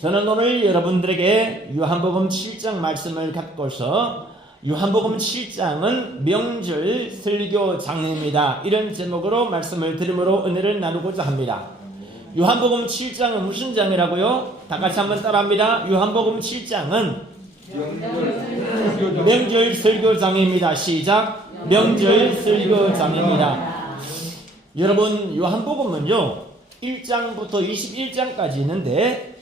저는 오늘 여러분들에게 요한복음 7장 말씀을 갖고서 요한복음 7장은 명절 설교 장입니다. 이런 제목으로 말씀을 드림으로 은혜를 나누고자 합니다. 요한복음 7장은 무슨 장이라고요? 다 같이 한번 따라합니다. 요한복음 7장은 명절 설교장입니다. 시작. 명절 설교장입니다. 여러분, 요한복음은요 1장부터 21장까지 있는데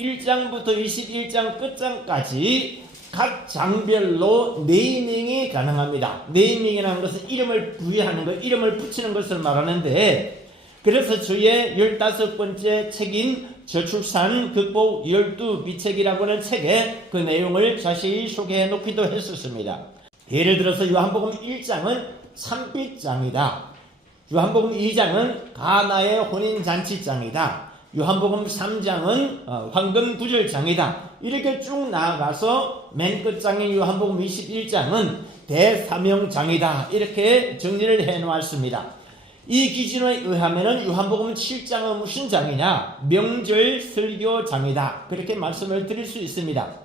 1장부터 21장 끝장까지 각 장별로 네이밍이 가능합니다. 네이밍이라는 것은 이름을 부여하는 것, 이름을 붙이는 것을 말하는데, 그래서 저의 15번째 책인 저출산 극복 12비책이라고 하는 책에 그 내용을 자세히 소개해 놓기도 했었습니다. 예를 들어서 요한복음 1장은 참빛장이다. 요한복음 2장은 가나의 혼인잔치장이다. 요한복음 3장은 황금구절장이다. 이렇게 쭉 나아가서 맨 끝장인 요한복음 21장은 대사명장이다. 이렇게 정리를 해 놓았습니다. 이 기준에 의하면 요한복음 7장은 무슨 장이냐? 명절 설교장이다. 그렇게 말씀을 드릴 수 있습니다.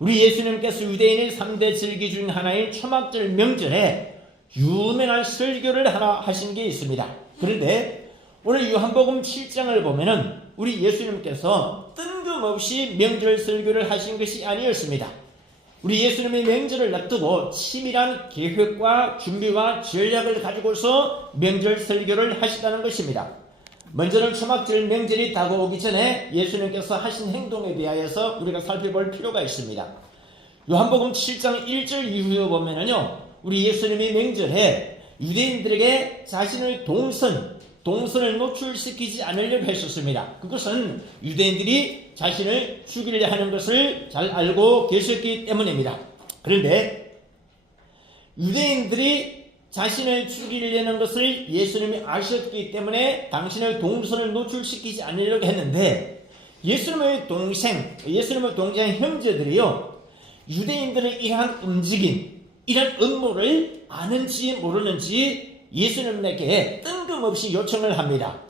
우리 예수님께서 유대인의 3대 절기 중 하나인 초막절 명절에 유명한 설교를 하나 하신 게 있습니다. 그런데 오늘 요한복음 7장을 보면은 우리 예수님께서 뜬금없이 명절 설교를 하신 것이 아니었습니다. 우리 예수님의 명절을 앞두고 치밀한 계획과 준비와 전략을 가지고서 명절 설교를 하시다는 것입니다. 먼저는 초막절 명절이 다가오기 전에 예수님께서 하신 행동에 대하여서 우리가 살펴볼 필요가 있습니다. 요한복음 7장 1절 이후에 보면은요, 우리 예수님이 명절에 유대인들에게 자신의 동선을 노출시키지 않으려고 했었습니다. 그것은 유대인들이 자신을 죽이려 하는 것을 잘 알고 계셨기 때문입니다. 그런데 유대인들이 자신을 죽이려는 것을 예수님이 아셨기 때문에 당신의 동선을 노출시키지 않으려고 했는데, 예수님의 동생 형제들이요, 유대인들의 이러한 움직임, 이런 음모를 아는지 모르는지 예수님에게 뜬금없이 요청을 합니다.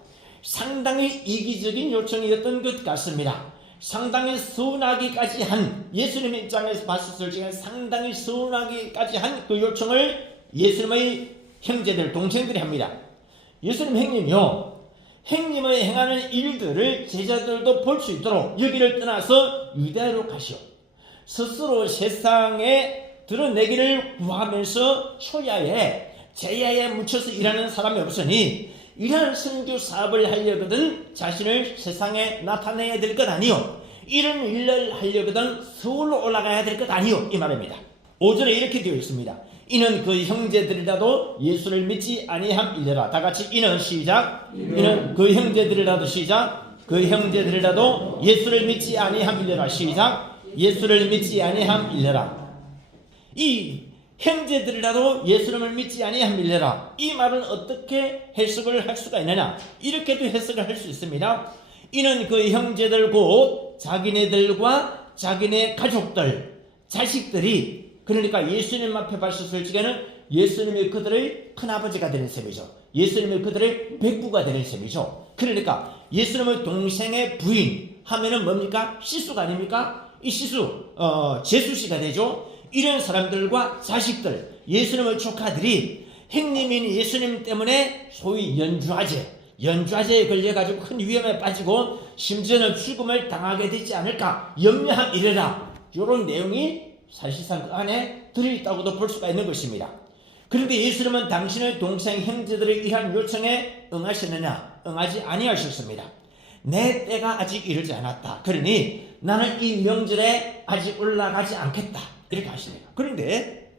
상당히 이기적인 요청이었던 것 같습니다. 상당히 서운하기까지 한, 예수님 입장에서 봤을 적에 상당히 서운하기까지 한 그 요청을 예수님의 형제들, 동생들이 합니다. 예수님 형님의 행하는 일들을 제자들도 볼 수 있도록 여기를 떠나서 유대로 가시오. 스스로 세상에 드러내기를 구하면서 초야에 제야에 묻혀서 일하는 사람이 없으니 이러한 선교 사업을 하려거든 자신을 세상에 나타내야 될 것 아니요, 이런 일을 하려거든 서울로 올라가야 될 것 아니요, 이 말입니다. 5절에 이렇게 되어 있습니다. 이는 그 형제들이라도 예수를 믿지 아니함이니라. 다 같이 이는 시작. 이는 그 형제들이라도 시작. 그 형제들이라도 예수를 믿지 아니함이니라. 시작. 예수를 믿지 아니함이니라. 이 형제들이라도 예수님을 믿지 아니함이니라. 이 말은 어떻게 해석을 할 수가 있느냐? 이렇게도 해석을 할 수 있습니다. 이는 그 형제들 곧 자기네들과 자기네 가족들, 자식들이, 그러니까 예수님 앞에 봤었을 적에는 예수님이 그들의 큰아버지가 되는 셈이죠. 예수님이 그들의 백부가 되는 셈이죠. 그러니까 예수님의 동생의 부인 하면은 뭡니까? 시수가 아닙니까? 이 시수, 제수씨가 되죠. 이런 사람들과 자식들, 예수님의 조카들이 형님인 예수님 때문에 소위 연좌제에 걸려가지고 큰 위험에 빠지고 심지어는 죽음을 당하게 되지 않을까 염려함이래라. 이런 내용이 사실상 그 안에 들어있다고도 볼 수가 있는 것입니다. 그런데 예수님은 당신의 동생 형제들의 이러한 요청에 응하시느냐? 응하지 아니하셨습니다. 내 때가 아직 이르지 않았다. 그러니 나는 이 명절에 아직 올라가지 않겠다. 이렇게 하십니다. 그런데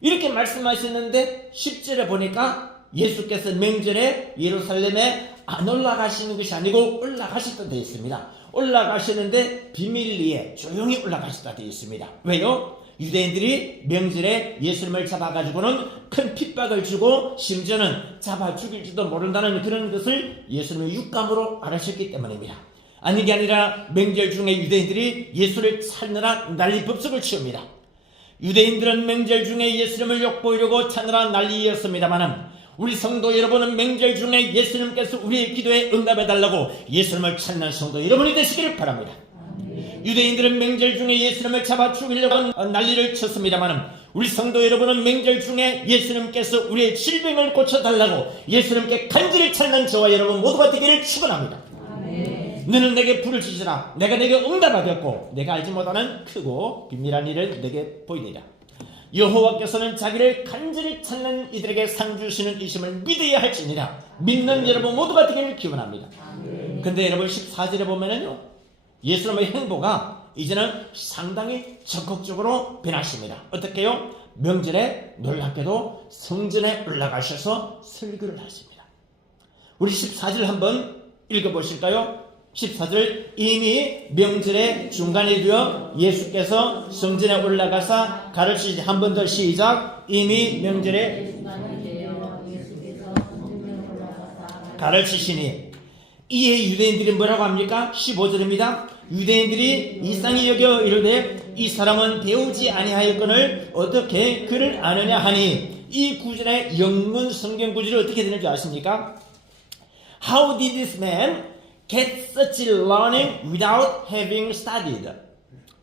이렇게 말씀하셨는데 10절에 보니까 예수께서 명절에 예루살렘에 안 올라가시는 것이 아니고 올라가셨다 되어 있습니다. 올라가시는데 비밀리에 조용히 올라가셨다 되어 있습니다. 왜요? 유대인들이 명절에 예수님을 잡아가지고는 큰 핍박을 주고 심지어는 잡아 죽일지도 모른다는 그런 것을 예수님의 육감으로 알으셨기 때문입니다. 아닌 게 아니라 명절 중에 유대인들이 예수를 찾느라 난리법석을 치웁니다. 유대인들은 명절 중에 예수님을 욕보이려고 찾느라 난리였습니다마는 우리 성도 여러분은 명절 중에 예수님께서 우리의 기도에 응답해달라고 예수님을 찾는 성도 여러분이 되시기를 바랍니다. 유대인들은 명절 중에 예수님을 잡아 죽이려고 난리를 쳤습니다만 우리 성도 여러분은 명절 중에 예수님께서 우리의 질병을 고쳐달라고 예수님께 간절히 찾는 저와 여러분 모두가 되기를 축원합니다. 너는 내게 불을 주시라. 내가 내게 응답하였고 내가 알지 못하는 크고 비밀한 일을 내게 보이리라. 여호와께서는 자기를 간절히 찾는 이들에게 상 주시는 이심을 믿어야 할지니라. 믿는 여러분 모두가 되기를 기원합니다. 근데 여러분 14절에 보면은요, 예수님의 행보가 이제는 상당히 적극적으로 변하십니다. 어떻게요? 명절에 놀랍게도 성전에 올라가셔서 설교를 하십니다. 우리 14절 한번 읽어보실까요? 14절, 이미 명절의 중간이 되어 예수께서 성전에 올라가사 가르치시. 한 번 더 시작. 이미 명절에 가르치시니. 이에 유대인들이 뭐라고 합니까? 15절입니다. 유대인들이 이상히 여겨 이르되 이 사람은 배우지 아니하였거늘 어떻게 그를 아느냐 하니, 이 구절의 영문 성경 구절이 어떻게 되는지 아십니까? How did this man get such learning without having studied?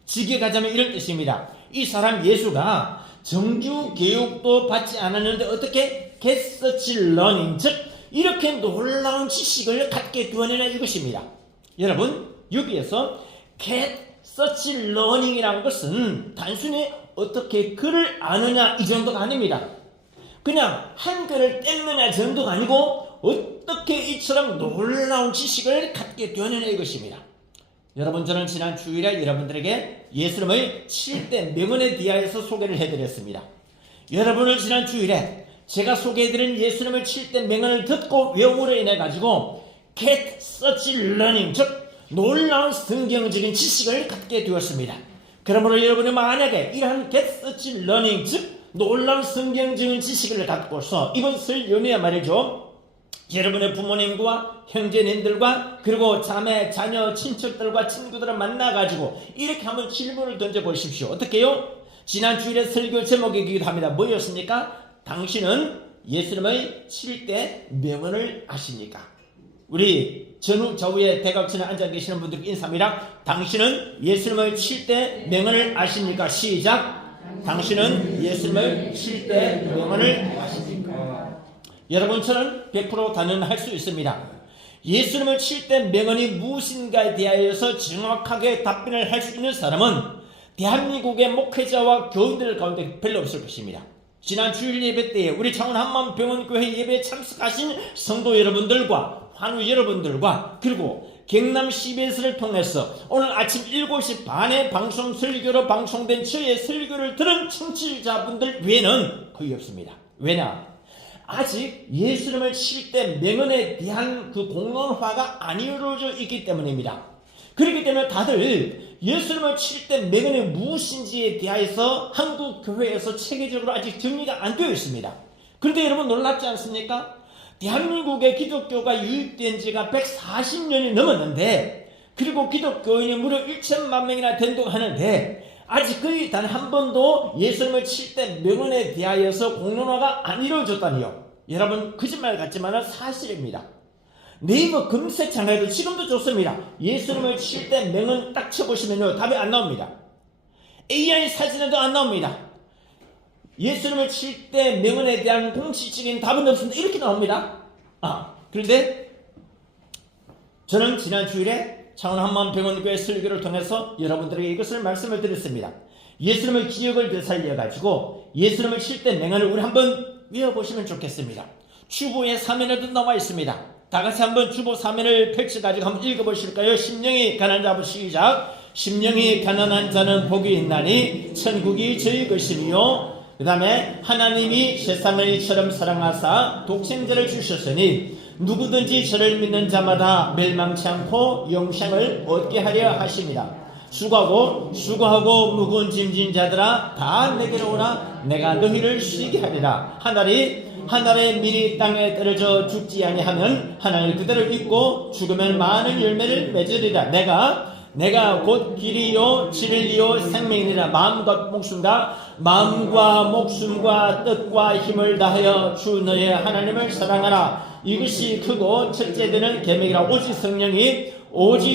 직역하자면 이런 뜻입니다. 이 사람 예수가 정규 교육도 받지 않았는데 어떻게 get such learning, 즉 이렇게 놀라운 지식을 갖게 되었느냐 이것입니다. 여러분, 여기에서 get such learning이라는 것은 단순히 어떻게 글을 아느냐 이 정도가 아닙니다. 그냥 한글을 뗐느냐 정도가 아니고 어떻게 이처럼 놀라운 지식을 갖게 되느냐 이것입니다. 여러분, 저는 지난 주일에 여러분들에게 예수님의 7대 명언에 대하여서 소개를 해드렸습니다. 여러분은 지난 주일에 제가 소개해드린 예수님의 7대 명언을 듣고 외움으로 인해 가지고 get such learning, 즉 놀라운 성경적인 지식을 갖게 되었습니다. 그러므로 여러분이 만약에 이러한 get such learning, 즉 놀라운 성경적인 지식을 갖고서 이번 설 연휴에 말이죠, 여러분의 부모님과 형제님들과 그리고 자매, 자녀, 친척들과 친구들을 만나가지고 이렇게 한번 질문을 던져보십시오. 어떻게요? 지난 주일에 설교 제목이기도 합니다. 뭐였습니까? 당신은 예수님의 7대 명언을 아십니까? 우리 전후 좌우에 대각선에 앉아 계시는 분들께 인사합니다. 당신은 예수님의 7대 명언을 아십니까? 시작. 당신은 예수님의 7대 명언을 아십니까? 여러분, 저는 100% 단언할 수 있습니다. 예수님의 7대 명언이 무엇인가에 대하여서 정확하게 답변을 할 수 있는 사람은 대한민국의 목회자와 교인들 가운데 별로 없을 것입니다. 지난 주일 예배 때에 우리 창원 한마음병원교회 예배에 참석하신 성도 여러분들과 환우 여러분들과 그리고 경남 CBS를 통해서 오늘 아침 7시 반에 방송 설교로 방송된 저의 설교를 들은 청취자분들 외에는 거의 없습니다. 왜냐? 아직 예수님의 7대 명언에 대한 그 공론화가 안 이루어져 있기 때문입니다. 그렇기 때문에 다들 예수님의 7대 명언이 무엇인지에 대해서 한국 교회에서 체계적으로 아직 정리가 안 되어 있습니다. 그런데 여러분 놀랍지 않습니까? 대한민국의 기독교가 유입된 지가 140년이 넘었는데, 그리고 기독교인이 무려 1천만 명이나 된다고 하는데 아직 거의 단 한 번도 예수님의 7대 명언에 대하여서 공론화가 안 이루어졌다니요. 여러분, 거짓말 같지만 사실입니다. 네이버 검색창에도 지금도 좋습니다. 예수님의 7대 명언 딱 쳐보시면요, 답이 안 나옵니다. AI 사진에도 안 나옵니다. 예수님의 7대 명언에 대한 공식적인 답은 없습니다. 이렇게 나옵니다. 그런데 저는 지난 주일에 창원 한마음병원교회 설교를 통해서 여러분들에게 이것을 말씀을 드렸습니다. 예수님의 기억을 되살려가지고 예수님의 7대 명언을 우리 한번 외워보시면 좋겠습니다. 주보의 사면에도 나와 있습니다. 다같이 한번 주보 사면을 펼쳐가지고 한번 읽어보실까요? 심령이 가난한 자, 시작. 심령이 가난한 자는 복이 있나니 천국이 저희 것이며, 그 다음에 하나님이 세상을 이처럼 사랑하사 독생자를 주셨으니 누구든지 저를 믿는 자마다 멸망치 않고 영생을 얻게 하려 하십니다. 수고하고 무거운 짐진 자들아 다 내게로 오라. 내가 너희를 쉬게 하리라. 하늘의 밀이 땅에 떨어져 죽지 아니하면 하나를 그대로 잊고 죽으면 많은 열매를 맺으리라. 내가 내가 곧 길이요 진리요 생명이니라. 마음과 목숨과 뜻과 힘을 다하여 주 너의 하나님을 사랑하라. 이것이 크고 첫째 되는 계명이라. 오직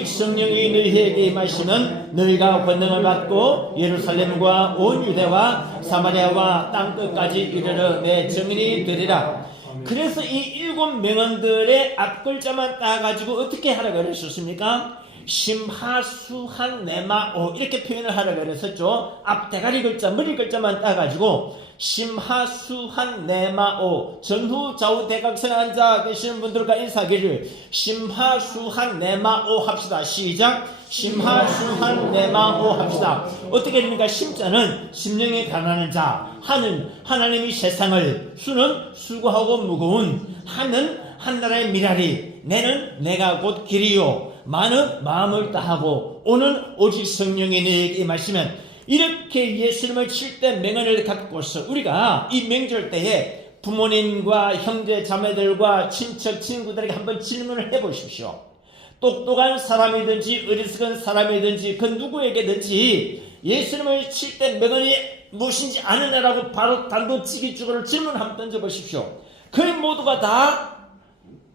성령이 너희에게 임하시면 너희가 권능을 받고 예루살렘과 온 유대와 사마리아와 땅끝까지 이르러 내 증인이 되리라. 그래서 이 일곱 명언들의 앞글자만 따가지고 어떻게 하라고 그러셨습니까? 심하수한 네마오 이렇게 표현을 하라고 그랬었죠. 앞 대가리 글자 머리 글자만 따가지고 심하수한 네마오. 전후 좌우 대각선에 앉아 계시는 분들과 인사하기를 심하수한 네마오 합시다. 시작. 심하수한 네마오 합시다. 어떻게 됩니까? 심자는 심령이 가난한 자, 하나님이 세상을, 수는 수고하고 무거운, 하는 한나라의 미라리, 내가 곧 길이요 많은 마음을 다하고 오는 오직 성령이 너에게 임하시면. 이렇게 예수님을 7대 명언을 갖고서 우리가 이 명절 때에 부모님과 형제 자매들과 친척 친구들에게 한번 질문을 해보십시오. 똑똑한 사람이든지 어리석은 사람이든지 그 누구에게든지 예수님을 7대 명언이 무엇인지 아느냐라고 바로 단도직입적으로 질문 한번 던져보십시오. 거의 모두가 다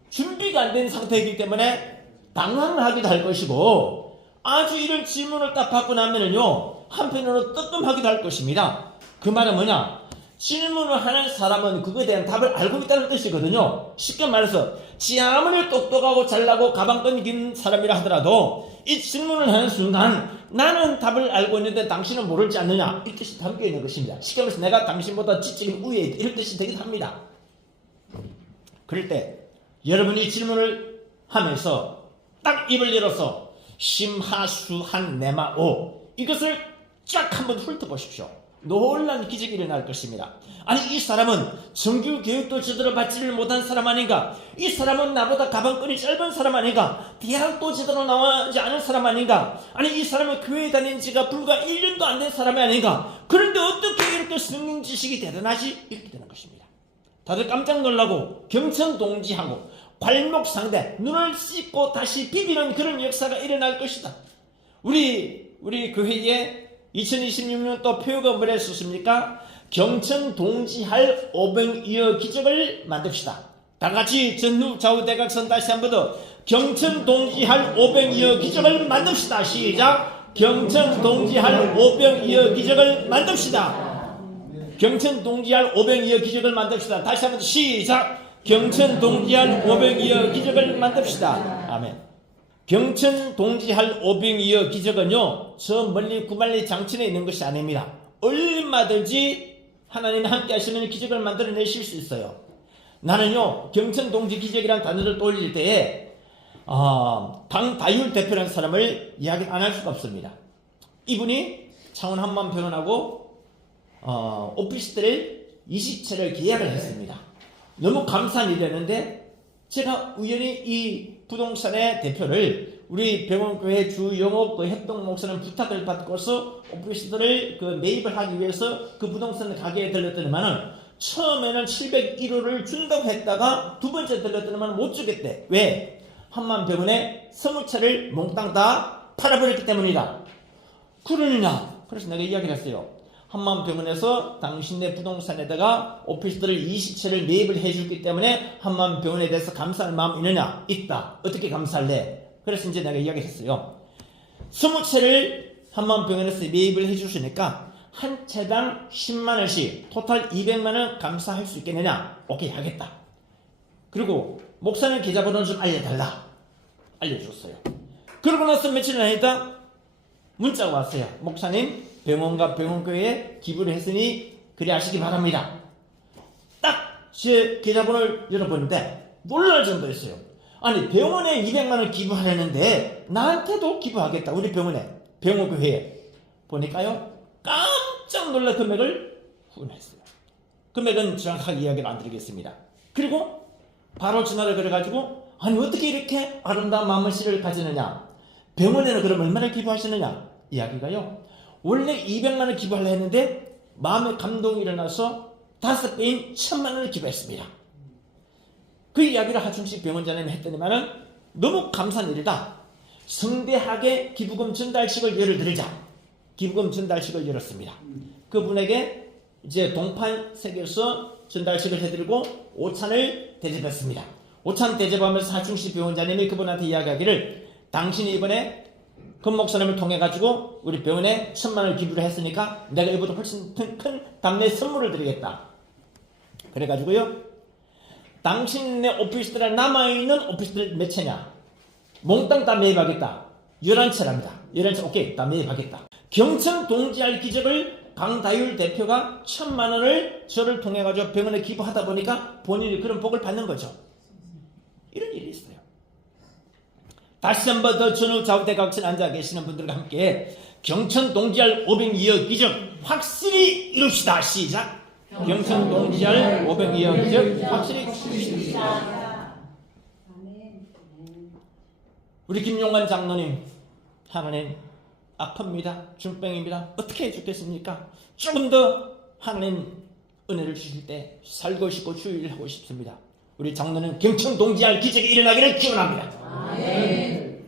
준비가 안 된 상태이기 때문에 당황하기도 할 것이고, 아주 이런 질문을 딱 받고 나면은요 한편으로 뜨끔하기도 할 것입니다. 그 말은 뭐냐? 질문을 하는 사람은 그거에 대한 답을 알고 있다는 뜻이거든요. 쉽게 말해서 지 아무리 똑똑하고 잘나고 가방끈 긴 사람이라 하더라도 이 질문을 하는 순간 나는 답을 알고 있는데 당신은 모르지 않느냐, 이 뜻이 담겨 있는 것입니다. 쉽게 말해서 내가 당신보다 지적인 우위에 있다, 이런 뜻이 되기도 합니다. 그럴 때 여러분이 질문을 하면서 딱 입을 열어서 심하수한 네마오 이것을 쫙 한번 훑어보십시오. 놀란 기적이 일어날 것입니다. 아니, 이 사람은 정규 교육도 제대로 받지를 못한 사람 아닌가? 이 사람은 나보다 가방끈이 짧은 사람 아닌가? 대학도 제대로 나오지 않은 사람 아닌가? 아니, 이 사람은 교회에 다닌 지가 불과 1년도 안 된 사람이 아닌가? 그런데 어떻게 이렇게 성경 지식이 대단하지? 이렇게 되는 것입니다. 다들 깜짝 놀라고 경천동지하고 발목상대, 눈을 씻고 다시 비비는 그런 역사가 일어날 것이다. 우리 교회에 2026년 또 표어가 뭐라 했었습니까? 경천동지할 오병이어 기적을 만듭시다. 다같이 전후 좌우 대각선 다시 한번 더 경천동지할 오병이어 기적을 만듭시다. 시작. 경천동지할 오병이어 기적을 만듭시다. 경천동지할 오병이어 기적을 만듭시다. 다시 한번 시작. 경천동지할 오병이어 기적을 만듭시다. 아멘. 경천동지할 오병이어 기적은요 저 멀리 구말리 장천에 있는 것이 아닙니다. 얼마든지 하나님이 함께 하시면 기적을 만들어내실 수 있어요. 나는요 경천동지 기적이라는 단어를 떠올릴 때에 강다율 대표라는 사람을 이야기 안 할 수가 없습니다. 이분이 창원 한만병원하고 오피스텔을 20채를 계약을 했습니다. 너무 감사한 일이었는데 제가 우연히 이 부동산의 대표를 우리 병원교회 주영업 그 협동 목사님 부탁을 받고서 오피스텔을 그 매입을 하기 위해서 그 부동산 가게에 들렸더니만은 처음에는 701호를 준다고 했다가 두 번째 들렸더니만 못 주겠대. 왜? 한만병원에 20채를 몽땅 다 팔아버렸기 때문이다. 그러느냐? 그래서 내가 이야기를 했어요. 한만병원에서 당신네 부동산에다가 오피스텔을 20채를 매입을 해줬기 때문에 한만병원에 대해서 감사할 마음 있느냐? 있다. 어떻게 감사할래? 그래서 이제 내가 이야기를 했어요. 20채를 한만병원에서 매입을 해주시니까 한 채당 10만원씩 토탈 200만원 감사할 수 있겠느냐? 오케이, 하겠다. 그리고 목사님 계좌번호 좀 알려달라. 알려줬어요. 그러고 나서 며칠 안 있다 문자가 왔어요. 목사님, 병원과 병원교회에 기부를 했으니 그리 하시기 바랍니다. 딱 제 계좌번호를 열어보는데 놀랄 정도였어요. 아니, 병원에 200만원 기부하려는데 나한테도 기부하겠다. 우리 병원에, 병원교회에. 보니까요 깜짝 놀랄 금액을 후원했어요. 금액은 정확하게 이야기를 안 드리겠습니다. 그리고 바로 전화를 걸어가지고 아니 어떻게 이렇게 아름다운 마음씨를 가지느냐, 병원에는 그럼 얼마나 기부하시느냐, 이야기가요 원래 200만원 기부하려 했는데 마음의 감동이 일어나서 5배인 1000만원을 기부했습니다. 그 이야기를 하중식 병원장님이 했더니만은 너무 감사한 일이다. 성대하게 기부금 전달식을 예를 들자. 기부금 전달식을 열었습니다. 그분에게 이제 동판색에서 전달식을 해드리고 오찬을 대접했습니다. 오찬 대접하면서 하충식 병원장님이 그분한테 이야기하기를 당신이 이번에 금 목사님을 통해 가지고 우리 병원에 1,000만 원을 기부를 했으니까 내가 이보다 훨씬 큰 담내 선물을 드리겠다. 그래가지고요, 당신네 오피스텔에 남아있는 오피스텔 몇 채냐? 몽땅 다 매입하겠다. 11채랍니다. 11채 오케이, 다 매입하겠다. 경천 동지할 기적을 강다율 대표가 1,000만 원을 저를 통해 가지고 병원에 기부하다 보니까 본인이 그런 복을 받는 거죠. 이런 일이 있어요. 다시 한 번 더 전후 좌우대각선 앉아 계시는 분들과 함께 경천 동지할 502억 기적 확실히 이룹시다. 시작. 경천 동지할 502억 기적 확실히 이룹시다. 우리 김용관 장로님, 하나님 아픕니다. 중병입니다. 어떻게 해주겠습니까? 조금 더 하나님 은혜를 주실 때 살고 싶고 주의를 하고 싶습니다. 우리 장로는 경천 동지할 기적이 일어나기를 기원합니다. 아멘.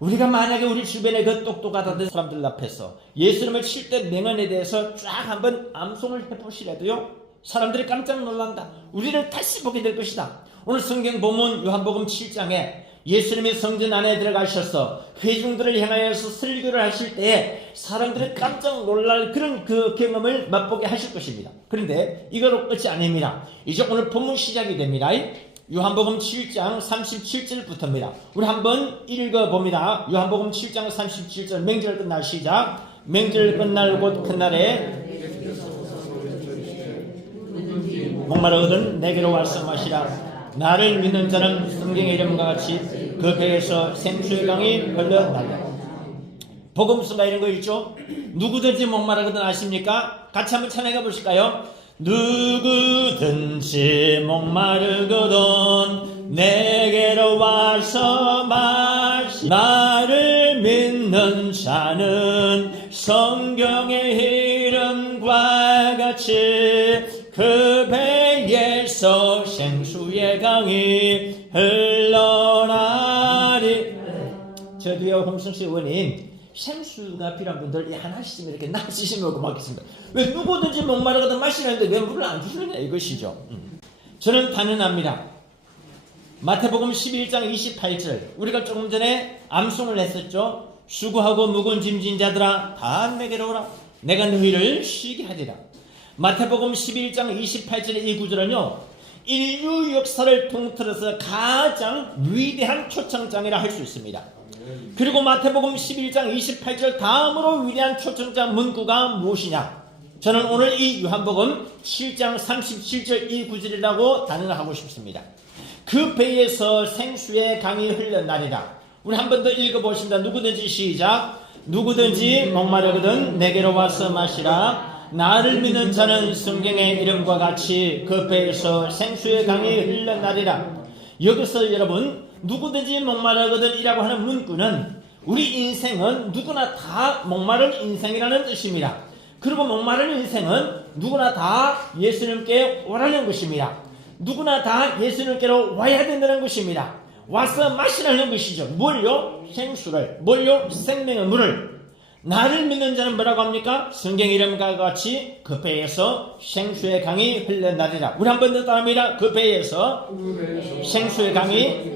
우리가 만약에 우리 주변에 그 똑똑하다던 사람들 앞에서 예수님을 7대 명언에 대해서 쫙 한번 암송을 해보시라도요, 사람들이 깜짝 놀란다. 우리를 다시 보게 될 것이다. 오늘 성경 본문 요한복음 7장에 예수님이 성전 안에 들어가셔서 회중들을 향하여서 설교를 하실 때에 사람들이 깜짝 놀랄 그런 그 경험을 맛보게 하실 것입니다. 그런데 이걸 끝이 아닙니다. 이제 오늘 본문 시작이 됩니다. 요한복음 7장 37절부터입니다. 우리 한번 읽어봅니다. 요한복음 7장 37절 맹절 끝날 시작. 맹절 끝날 곧 그날에 목마르거든 내게로 와서 마시라. 나를 믿는 자는 성경의 이름과 같이 그 배에서 생수의 강이 흘러나리라. 복음서가 이런 거 있죠. 누구든지 목마르거든 아십니까? 같이 한번 찬양해 보실까요? 누구든지 목마르거든 내게로 와서 마시. 나를 믿는 자는 성경의 이름과 같이 그 배에서 생수의 강이 흘러나리. 저도요, 홍승씨 의원님 생수가 필요한 분들 하나씩 좀 이렇게 놔주시면 고맙겠습니다. 왜 누구든지 목마르거든 마시는데 왜 물을 안 주시느냐 이것이죠. 저는 단언합니다. 마태복음 11장 28절 우리가 조금 전에 암송을 했었죠. 수고하고 무거운 짐진 자들아 다 내게로 오라. 내가 너희를 쉬게 하리라. 마태복음 11장 28절의 이 구절은요, 인류 역사를 통틀어서 가장 위대한 초청장이라 할 수 있습니다. 그리고 마태복음 11장 28절 다음으로 위대한 초청장 문구가 무엇이냐? 저는 오늘 이 요한복음 7장 37절 이 구절이라고 단언을 하고 싶습니다. 그 배에서 생수의 강이 흘러나리라. 우리 한 번 더 읽어보십니다. 누구든지 시작. 누구든지 목마르거든 내게로 와서 마시라. 나를 믿는 자는 성경의 이름과 같이 그 배에서 생수의 강이 흘러나리라. 여기서 여러분 누구든지 목마르거든 이라고 하는 문구는 우리 인생은 누구나 다 목마른 인생이라는 뜻입니다. 그리고 목마른 인생은 누구나 다 예수님께 오라는 것입니다. 누구나 다 예수님께로 와야 된다는 것입니다. 와서 마시라는 것이죠. 뭘요? 생수를. 뭘요? 생명의 물을. 나를 믿는 자는 뭐라고 합니까? 성경 이름과 같이 그 배에서 생수의 강이 흘러나리라. 우리 한 번 더 따라합니다. 그 배에서 생수의 강이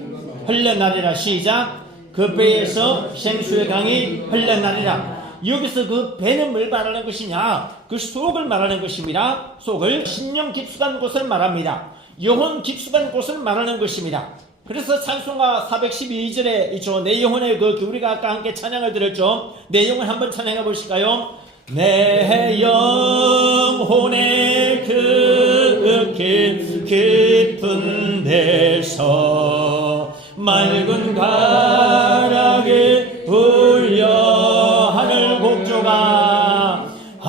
흘러나리라. 시작. 그 배에서 생수의 강이 흘러나리라. 여기서 그 배는 뭘 말하는 것이냐? 그 속을 말하는 것입니다. 속을 심령 깊숙한 곳을 말합니다. 영혼 깊숙한 곳을 말하는 것입니다. 그래서 찬송가 412절에 있죠. 내 영혼의 그 우리가 아까 함께 찬양을 들었죠. 내 영혼 한번 찬양해 보실까요? 내 영혼의 그 깊은 데서 맑은 가락에 울려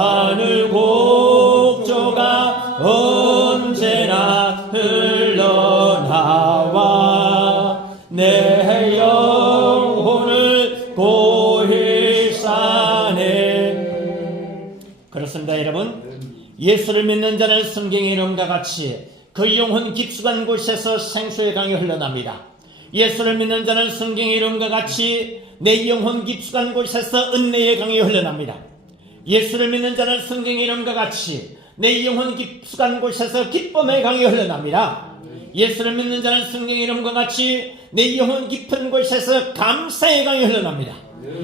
하늘 곡조가 언제나 흘러나와 내 영혼을 고히 싸네. 그렇습니다 여러분. 예수를 믿는 자는 성경의 이름과 같이 그 영혼 깊숙한 곳에서 생수의 강이 흘러납니다. 예수를 믿는 자는 성경의 이름과 같이 내 영혼 깊숙한 곳에서 은혜의 강이 흘러납니다. 예수를 믿는 자는 성경의 이름과 같이 내 영혼 깊숙한 곳에서 기쁨의 강이 흘러납니다. 예수를 믿는 자는 성경의 이름과 같이 내 영혼 깊은 곳에서 감사의 강이 흘러납니다.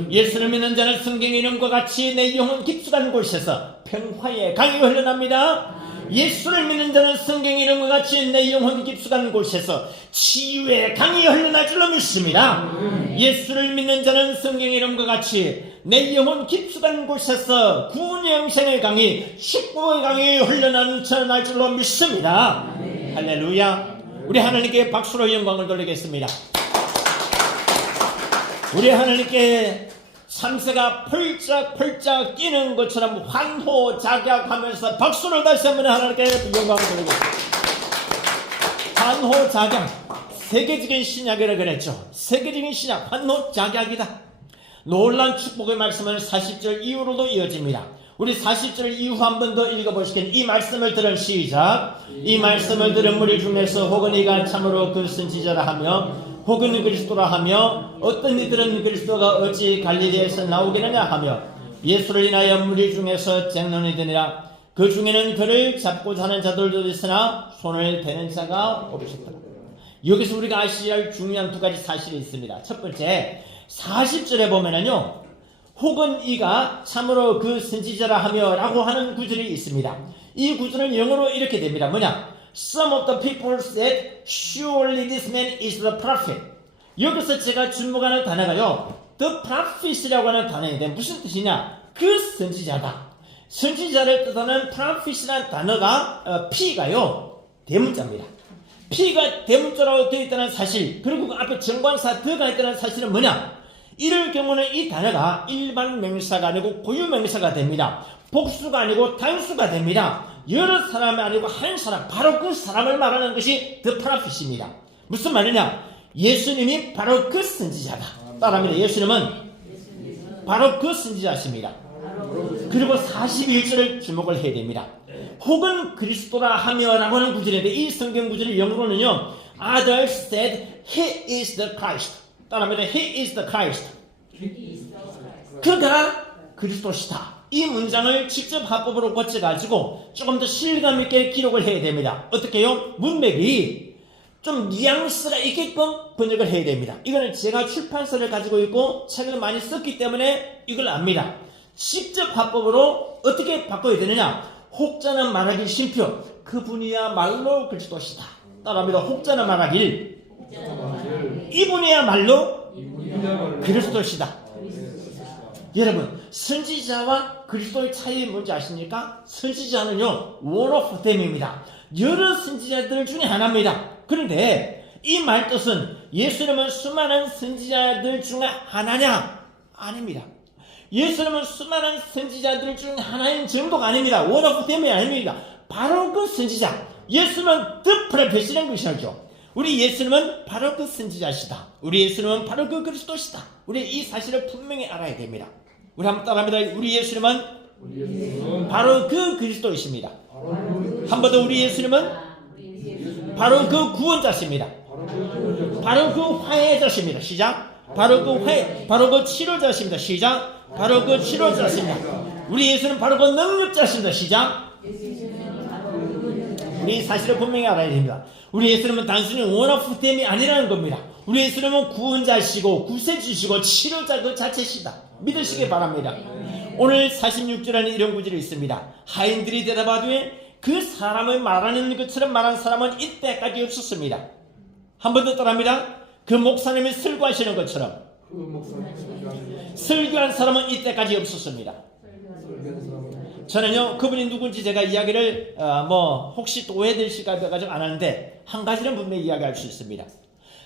예수를 믿는 자는 성경의 이름과 같이 내 영혼 깊숙한 곳에서 평화의 강이 흘러납니다. 예수를 믿는 자는 성경의 이름과 같이 내 영혼 깊숙한 곳에서 치유의 강이 흘러날 줄로 믿습니다. 예수를 믿는 자는 성경의 이름과 같이 내 영혼 깊숙한 곳에서 구원의 영생의 강이 축복의 강이 흘러넘쳐날 줄로 믿습니다. 할렐루야. 우리 하나님께 박수로 영광을 돌리겠습니다. 우리 하나님께 참새가 펄짝펄짝 뛰는 것처럼 환호작약하면서 박수를 다시 한번 하나님께 영광을 돌리고, 환호작약, 세계적인 신약이라고 그랬죠. 세계적인 신약, 환호작약이다. 놀라운 축복의 말씀은 40절 이후로도 이어집니다. 우리 40절 이후 한 번 더 읽어보시겠습니다. 이 말씀을 들은 시작. 이 말씀을 들은 무리 중에서 혹은 이가 참으로 그 선지자라 하며 혹은 그리스도라 하며 어떤 이들은 그리스도가 어찌 갈릴리에서 나오겠느냐 하며 예수를 인하여 무리 중에서 쟁론이 되니라. 그 중에는 그를 잡고자 하는 자들도 있으나 손을 대는 자가 없었더라. 여기서 우리가 아셔야 할 중요한 두 가지 사실이 있습니다. 첫 번째, 40절에 보면은요, 혹은 이가 참으로 그 선지자라 하며 라고 하는 구절이 있습니다. 이 구절은 영어로 이렇게 됩니다. 뭐냐? Some of the people said, surely this man is the prophet. 여기서 제가 주목하는 단어가요, the prophet이라고 하는 단어인데 무슨 뜻이냐? 그 선지자다. 선지자를 뜻하는 prophet이라는 단어가 P가요 대문자입니다. P가 대문자로 되어 있다는 사실, 그리고 그 앞에 정관사 더가 있다는 사실은 뭐냐? 이럴 경우는 이 단어가 일반 명사가 아니고 고유 명사가 됩니다. 복수가 아니고 단수가 됩니다. 여러 사람이 아니고 한 사람, 바로 그 사람을 말하는 것이 the prophet입니다. 무슨 말이냐? 예수님이 바로 그 선지자다. 따라합니다. 예수님은 바로 그 선지자십니다. 그리고 41절을 주목을 해야 됩니다. 혹은 그리스도라 하며 라고 하는 구절인데, 이 성경 구절의 영어로는요, others said he is the Christ. 따라합니다. He is the Christ. 그가 그리스도시다. 이 문장을 직접 합법으로 고쳐가지고 조금 더 실감 있게 기록을 해야 됩니다. 어떻게요? 문맥이 좀 뉘앙스가 있게끔 번역을 해야 됩니다. 이거는 제가 출판사를 가지고 있고 책을 많이 썼기 때문에 이걸 압니다. 직접 합법으로 어떻게 바꿔야 되느냐? 혹자는 말하길 심표, 그분이야말로 그리스도시다. 따라합니다. 혹자는 말하길, 이분이야말로 그리스도시다. 여러분, 선지자와 그리스도의 차이가 뭔지 아십니까? 선지자는요, one of them입니다. 여러 선지자들 중에 하나입니다. 그런데 이 말뜻은 예수님은 수많은 선지자들 중에 하나냐? 아닙니다. 예수님은 수많은 선지자들 중 하나인 정도가 아닙니다. one of them이 아닙니다. 바로 그 선지자, 예수님은 the prophet이라는 것이죠. 우리 예수님은 바로 그 선지자시다. 우리 예수님은 바로 그 그리스도시다. 우리 이 사실을 분명히 알아야 됩니다. 우리 한번 따라합니다. 우리 예수님은 바로 그 그리스도이십니다. 한 번 더, 우리 예수님은 바로 그 구원자십니다. 바로 그 화해자십니다. 시작. 바로 그 치료자십니다. 시작. 바로 그 치료자십니다. 우리 예수는 바로 그 능력자십니다. 시작. 우리 사실을 분명히 알아야 됩니다. 우리 예수님은 단순히 one of them이 아니라는 겁니다. 우리 예수님은 구원자시고 구세주시고 치료자 그 자체시다. 믿으시기 바랍니다. 오늘 46절에는 이런 구절이 있습니다. 하인들이 대답하되 그 사람을 말하는 것처럼 말한 사람은 이때까지 없었습니다. 한 번 더 따라합니다. 그 목사님이 설교하시는 것처럼 설교한 사람은 이때까지 없었습니다. 저는요, 그분이 누군지 제가 이야기를 혹시 또 오해될까 가지고 안 하는데 한 가지는 분명히 이야기할 수 있습니다.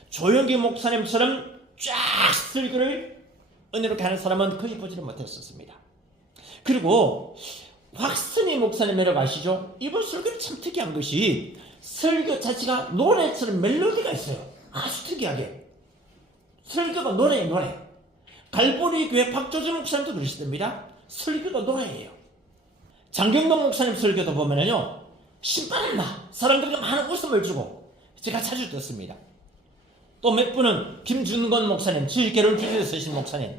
조영기 목사님처럼 쫙 설교를 은혜롭게 하는 사람은 거의 보지를 못했었습니다. 그리고 곽선희 목사님이라고 아시죠? 이번 설교는 참 특이한 것이 설교 자체가 노래처럼 멜로디가 있어요. 아주 특이하게. 설교가 노래예요, 노래. 갈보리 교회 박조진 목사님도 그러시답니다. 설교가 노래예요. 장경동 목사님 설교도 보면은요, 신바람나 사람들에게 많은 웃음을 주고 제가 자주 듣습니다. 또 몇 분은 김준건 목사님, 주일 결혼 주제에 쓰신 목사님.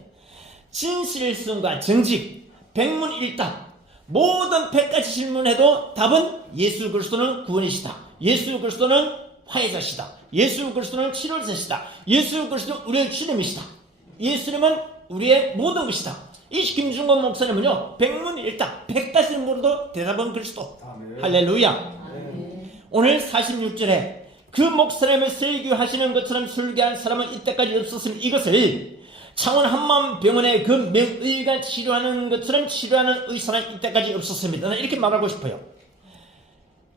진실성과 정직, 백문일답, 모든 100가지 질문해도 답은 예수 그리스도는 구원이시다. 예수 그리스도는 화해자시다. 예수 그리스도는 치료자시다. 예수 그리스도는 우리의 주님이시다. 예수님은 우리의 모든 것이다. 이 김준건 목사님은요, 백문일답, 100가지 질문으로도 대답은 그리스도. 아멘. 할렐루야. 아멘. 오늘 46절에 그 목사님을 설교하시는 것처럼 설교한 사람은 이때까지 없었으니 이것을 창원 한마음병원의 그 명의가 치료하는 것처럼 치료하는 의사는 이때까지 없었습니다. 나는 이렇게 말하고 싶어요.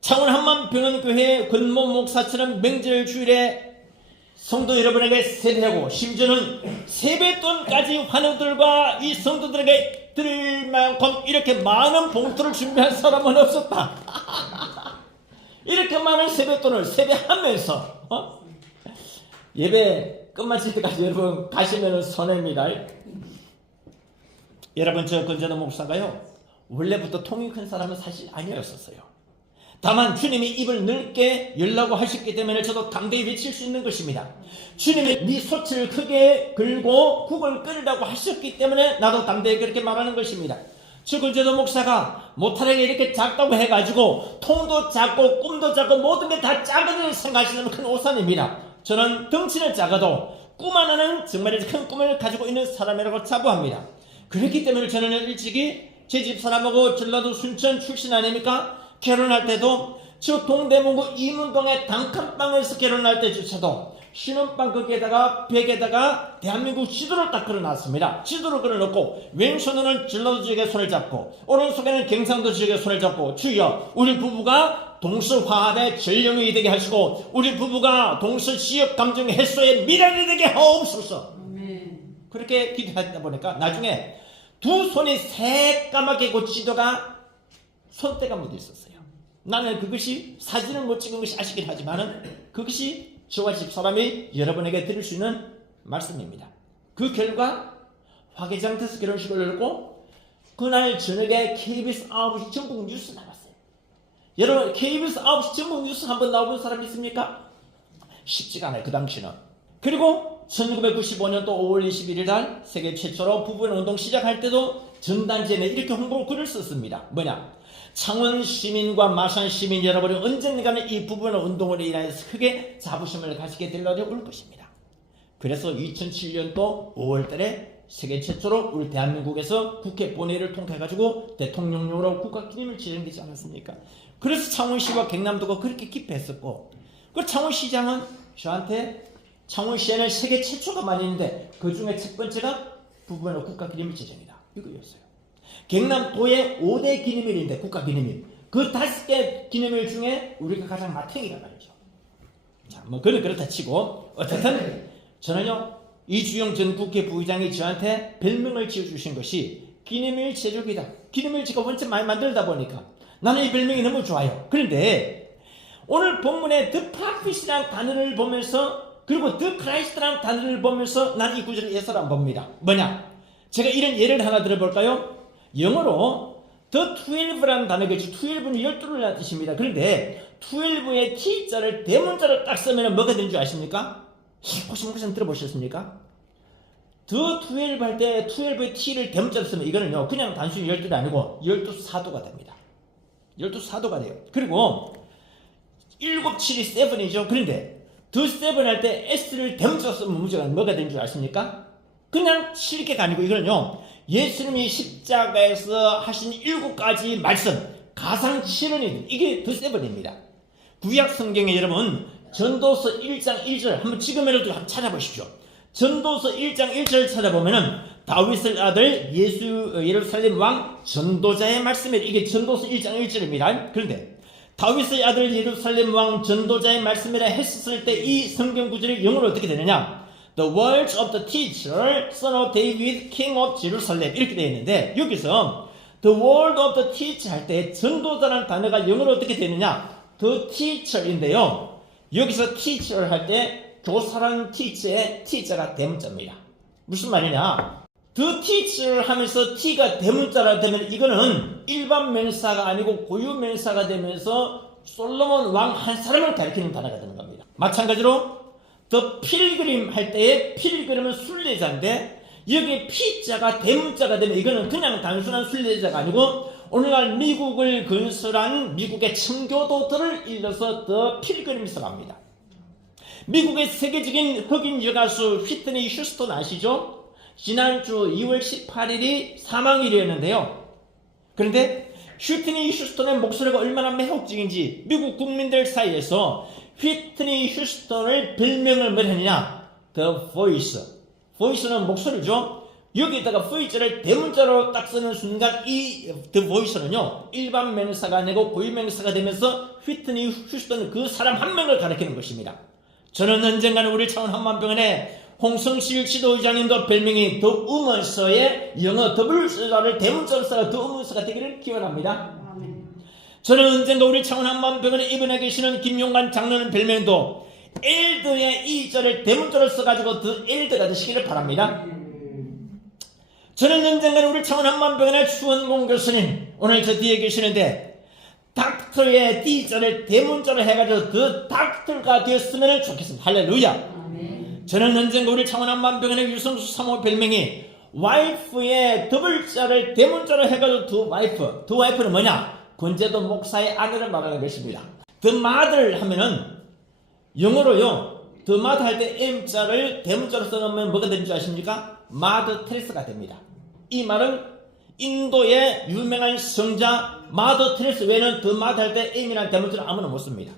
창원 한마음병원 교회 권모 목사처럼 명절 주일에 성도 여러분에게 세배하고 심지어는 세뱃돈까지 환우들과 이 성도들에게 드릴 만큼 이렇게 많은 봉투를 준비한 사람은 없었다. 이렇게 많은 세뱃돈을 세배하면서 예배 끝마칠 때까지 여러분 가시면 손해입니다. 여러분, 저 권재도 목사가요, 원래부터 통이 큰 사람은 사실 아니었었어요. 다만 주님이 입을 넓게 열라고 하셨기 때문에 저도 담대히 외칠 수 있는 것입니다. 주님이 네 솥을 크게 걸고 국을 끓이라고 하셨기 때문에 나도 담대히 그렇게 말하는 것입니다. 저 권재도 목사가 못하는 게 이렇게 작다고 해가지고 통도 작고 꿈도 작고 모든 게 다 작은 생각하시는 큰 오산입니다. 저는 덩치는 작아도 꿈 하나는 정말 큰 꿈을 가지고 있는 사람이라고 자부합니다. 그렇기 때문에 저는 일찍이 제 집사람하고 전라도 순천 출신 아닙니까? 결혼할 때도 저 동대문구 이문동의 단칸방에서 결혼할 때조차도 신혼방 거기에다가 벽에다가 대한민국 지도를 딱 걸어놨습니다. 지도를 걸어놓고 왼손으로는 전라도 지역에 손을 잡고 오른손에는 경상도 지역에 손을 잡고 주여 우리 부부가 동서화합의 전령이 되게 하시고 우리 부부가 동서지역 감정 해소의 미랄이 되게 하옵소서. 아멘. 그렇게 기도하다 보니까 나중에 두 손이 새까맣게 그 지도가 손때가 묻어 있었어요. 나는 그것이 사진을 못 찍은 것이 아쉽긴 하지만은 그것이 저와 집사람이 여러분에게 드릴 수 있는 말씀입니다. 그 결과 화개장터에서 결혼식을 열고 그날 저녁에 KBS 9시 전국 뉴스 나갔어요. 여러분, KBS 9시 전국 뉴스 한번 나와본 사람 있습니까? 쉽지가 않아요, 그 당시는. 그리고 1995년도 5월 21일 날 세계 최초로 부부의 운동 시작할 때도 전단지에 이렇게 홍보 글을 썼습니다. 뭐냐? 창원 시민과 마산 시민 여러분이 언젠가는 이 부부의 운동으로 인해서 크게 자부심을 가지게 될 날이 올 것입니다. 그래서 2007년도 5월달에 세계 최초로 우리 대한민국에서 국회 본회의를 통해가지고 대통령령으로 국가 기념일 지정되지 않았습니까? 그래서 창원시와 경남도가 그렇게 기뻐했었고, 그 창원시장은 저한테 창원시에는 세계 최초가 많이 있는데 그 중에 첫 번째가 부부의 국가 기념일 지정이다, 이거였어요. 경남도의 5대 기념일인데 국가 기념일, 그 5개 기념일 중에 우리가 가장 마탱이라 말이죠. 자, 뭐 그는 그렇다 치고 어쨌든 저는요, 이주영 전 국회 부의장이 저한테 별명을 지어주신 것이 기념일 제조기다. 기념일 제가 원체 많이 만들다 보니까 나는 이 별명이 너무 좋아요. 그런데 오늘 본문의 The Prophet이라는 단어를 보면서, 그리고 The Christ라는 단어를 보면서 난 이 구절을 예서로 봅니다. 뭐냐? 제가 이런 예를 하나 들어볼까요? 영어로 The 12라는 단어겠죠. 12는 12라는 뜻입니다. 그런데 12의 T자를 대문자로 딱 쓰면 뭐가 되는 줄 아십니까? 혹시 목사님 들어보셨습니까? The 12 할 때 12의 T를 대문자로 쓰면 이거는요, 그냥 단순히 12도 아니고 12사도가 됩니다. 12사도가 돼요. 그리고 7, 7이 7이죠. 그런데 The 7 할 때 S를 대문자로 쓰면 문제가 뭐가 되는 줄 아십니까? 그냥 7개가 아니고 이거는요, 예수님이 십자가에서 하신 7가지 말씀, 가상 7원이 이게 The 7입니다. 구약 성경에 여러분 전도서 1장 1절 한번 지금이라도 한번 찾아보십시오. 전도서 1장 1절 찾아보면은 다윗의 아들 예루살렘 왕 전도자의 말씀이에요. 이게 전도서 1장 1절입니다. 그런데 다윗의 아들 예루살렘 왕 전도자의 말씀이라 했었을 때 이 성경 구절이 영어로 어떻게 되느냐? The words of the teacher, son of David, king of Jerusalem, 이렇게 되어 있는데, 여기서 the word of the teacher 할 때 전도자라는 단어가 영어로 어떻게 되느냐? the teacher인데요, 여기서 teacher 할 때 교사라는 teacher의 t자가 대문자입니다. 무슨 말이냐? the teacher 하면서 t가 대문자라 되면 이거는 일반 명사가 아니고 고유 명사가 되면서 솔로몬 왕 한 사람을 가리키는 단어가 되는 겁니다. 마찬가지로 더 필그림 할 때에 필그림은 순례자인데 여기 P자가 대문자가 되면 이거는 그냥 단순한 순례자가 아니고 오늘날 미국을 건설한 미국의 청교도들을 일러서 더 필그림스라고 합니다. 미국의 세계적인 흑인 여가수 휘트니 휴스턴 아시죠? 지난주 2월 18일이 사망일이었는데요. 그런데 휘트니 휴스턴의 목소리가 얼마나 매혹적인지 미국 국민들 사이에서 휘트니 휴스턴을 별명을 뭘 했느냐? The Voice. Voice는 목소리죠. 여기다가 Voice를 대문자로 딱 쓰는 순간 이 The Voice는요 일반 명사가 아니고 고유명사가 되면서 휘트니 휴스턴은 그 사람 한 명을 가리키는 것입니다. 저는 언젠가는 우리 창원 한만병원에 홍성실 지도의장님도 별명이 더 우먼서의 영어 더블자를 대문자로 써서 더 우먼서가 되기를 기원합니다. 저는 언젠가 우리 창원 한만병원에 입원해 계시는 김용관 장로는 별명도 엘드의 이자를 대문자로 써가지고 더 엘드가 되시기를 바랍니다. 저는 언젠가는 우리 창원 한만병원의 추원공 교수님 오늘 저 뒤에 계시는데 닥터의 D자를 대문자로 해가지고 더 닥터가 되었으면 좋겠습니다. 할렐루야. 저는 언젠가 우리 창원 한만병원의 유성수 사모 별명이 와이프의 더블자를 대문자로 해가지고 더 와이프. 더 와이프는 뭐냐? 권재도 목사의 아내를 말하는 것입니다. 더 마들 하면은 영어로요 더 마들 할 때 M자를 대문자로 써놓으면 뭐가 되는 줄 아십니까? 마더 테레스가 됩니다. 이 말은 인도의 유명한 성자 마더 테레스 외에는 더 마더 할 때 M이라는 대문자를 아무나 못 씁니다.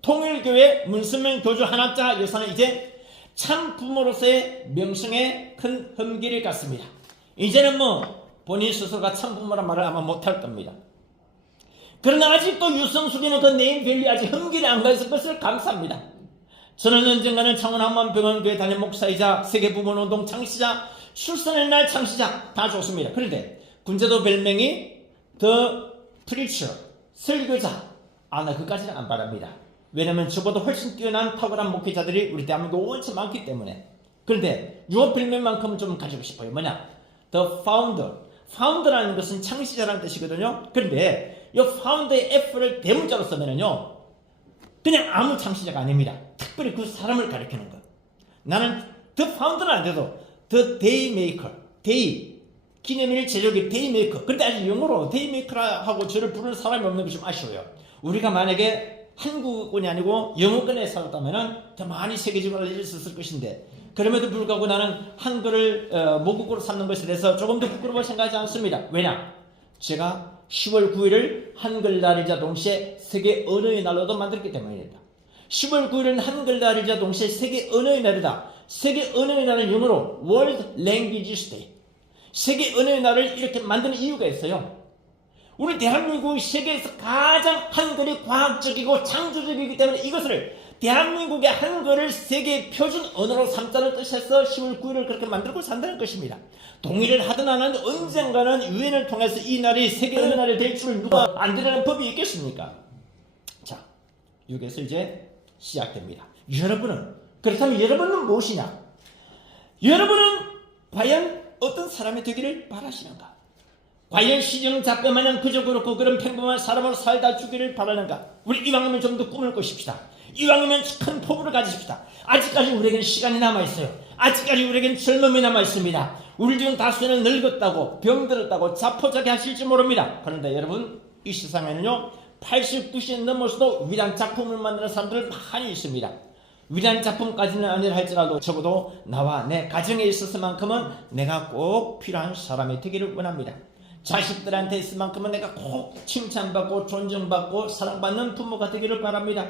통일교회 문선명 교주 한학자 여사는 이제 참 부모로서의 명성에 큰 흠기를 갖습니다. 이제는 뭐 본인 스스로가 참 부모란 말을 아마 못할 겁니다. 그러나 아직도 유성숙이는 그 네임밸류 아직 흠기를 안 가있을 것을 감사합니다. 저는 언젠가는 창원 한만병원교회 담임 목사이자 세계부모운동 창시자, 출산의 날 창시자 다 좋습니다. 그런데 군제도 별명이 더 프리처, 설교자. 나 그까지는 안 바랍니다. 왜냐면 저보다 훨씬 뛰어난 탁월한 목회자들이 우리 대한민국에 원체 많기 때문에. 그런데 유어 별명만큼은 좀 가지고 싶어요. 뭐냐? The Founder. Founder라는 것은 창시자라는 뜻이거든요. 그런데 이 Founder의 F를 대문자로 쓰면은요 그냥 아무 창시자가 아닙니다. 특별히 그 사람을 가리키는 것. 나는 The Founder는 안 돼도 The Daymaker, Day, 기념일 제조기 Daymaker. 근데 아직 영어로 Daymaker하고 저를 부르는 사람이 없는 게 좀 아쉬워요. 우리가 만약에 한국권이 아니고 영어권에 살았다면 더 많이 세계적으로 알려져 있었을 것인데 그럼에도 불구하고 나는 한글을 모국어로 삼는 것에 대해서 조금 더 부끄러워 생각하지 않습니다. 왜냐? 제가 10월 9일을 한글날이자 동시에 세계 언어의 날로도 만들었기 때문입니다. 10월 9일은 한글날이자 동시에 세계 언어의 날이다. 세계 언어의 날은 영어로 World Language Day. 세계 언어의 날을 이렇게 만드는 이유가 있어요. 우리 대한민국이 세계에서 가장 한글이 과학적이고 창조적이기 때문에 이것을 대한민국의 한글을 세계 표준 언어로 삼자를 뜻해서 10월 9일을 그렇게 만들고 산다는 것입니다. 동의를 하든 안 하든 언젠가는 유엔을 통해서 이 날이 세계 언어 날이 될 줄을 누가 안 되라는 법이 있겠습니까? 자, 여기서 이제 시작됩니다. 그렇다면 여러분은 무엇이냐? 여러분은 과연 어떤 사람이 되기를 바라시는가? 과연 시정잡배마냥 그저 그렇고 그런 평범한 사람으로 살다 주기를 바라는가? 우리 이왕이면 좀 더 꿈을 꾸십시다. 이왕이면 큰 포부를 가지십시다. 아직까지 우리에겐 시간이 남아있어요. 아직까지 우리에겐 젊음이 남아있습니다. 우리 중 다수는 늙었다고 병들었다고 자포자기 하실지 모릅니다. 그런데 여러분 이 세상에는요 80, 90 넘어서도 위대한 작품을 만드는 사람들 많이 있습니다. 위대한 작품까지는 아니라 할지라도 적어도 나와 내 가정에 있어서만큼은 내가 꼭 필요한 사람이 되기를 원합니다. 자식들한테 있을 만큼은 내가 꼭 칭찬받고 존중받고 사랑받는 부모가 되기를 바랍니다.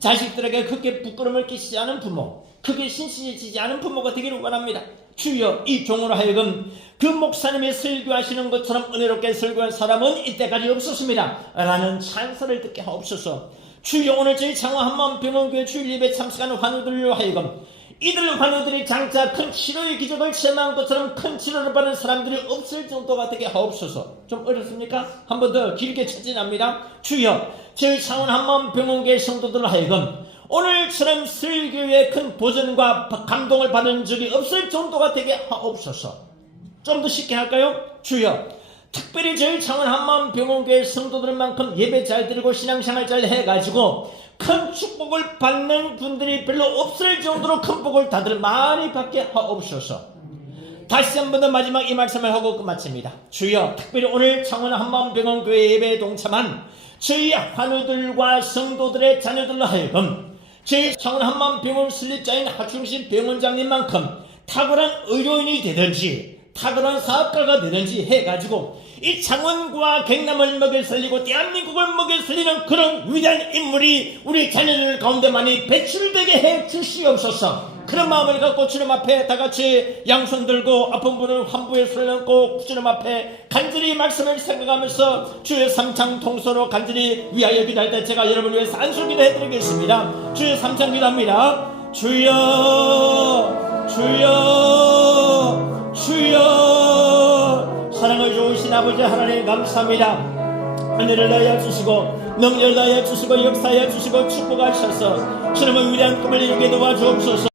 자식들에게 크게 부끄러움을 끼치지 않은 부모, 크게 신실해지지 않은 부모가 되기를 원합니다. 주여 이 종으로 하여금 그 목사님이 설교하시는 것처럼 은혜롭게 설교한 사람은 이때까지 없었습니다 라는 찬사를 듣게 하옵소서. 주여 오늘 저희 창원 한마음병원교회 주일 예배 참석하는 환우들로 하여금 이들 환우들이 장차 큰 치료의 기적을 체험한 것처럼 큰 치료를 받는 사람들이 없을 정도가 되게 하옵소서. 좀 어렵습니까? 한 번 더 길게 추진합니다. 주여 저희 창원 한마음병원교회 성도들로 하여금 오늘처럼 설교에 큰 도전과 감동을 받은 적이 없을 정도가 되게 하옵소서. 좀 더 쉽게 할까요? 주여 특별히 저희 창원 한마음병원교회 성도들만큼 예배 잘 드리고 신앙생활 잘 해가지고 큰 축복을 받는 분들이 별로 없을 정도로 큰 복을 다들 많이 받게 하옵소서. 다시 한 번 더 마지막 이 말씀을 하고 끝마칩니다. 주여, 특별히 오늘 창원 한마음병원 교회 예배에 동참한 저희 환우들과 성도들의 자녀들로 하여금 저희 창원 한마음병원 설립자인 하충식 병원장님만큼 탁월한 의료인이 되든지 탁월한 사업가가 되든지 해가지고 이 창원과 경남을 먹여 살리고 대한민국을 먹여 살리는 그런 위대한 인물이 우리 자녀들 가운데 많이 배출되게 해 주시옵소서. 그런 마음을 갖고 주님 앞에 다같이 양손 들고 아픈 분을 환부에 손얹고 주님 앞에 간절히 말씀을 생각하면서 주의 삼창 통소로 간절히 위하여 기도할 때 제가 여러분을 위해서 안수기도 해드리겠습니다. 주의 삼창 기도합니다. 주여 주여 주여. 사랑을 좋으신 아버지 하나님 감사합니다. 은혜를 다하여 주시고 능력을 다하여 주시고 역사하여 주시고 축복하셔서 주님의 위대한 꿈을 이루게 도와주옵소서.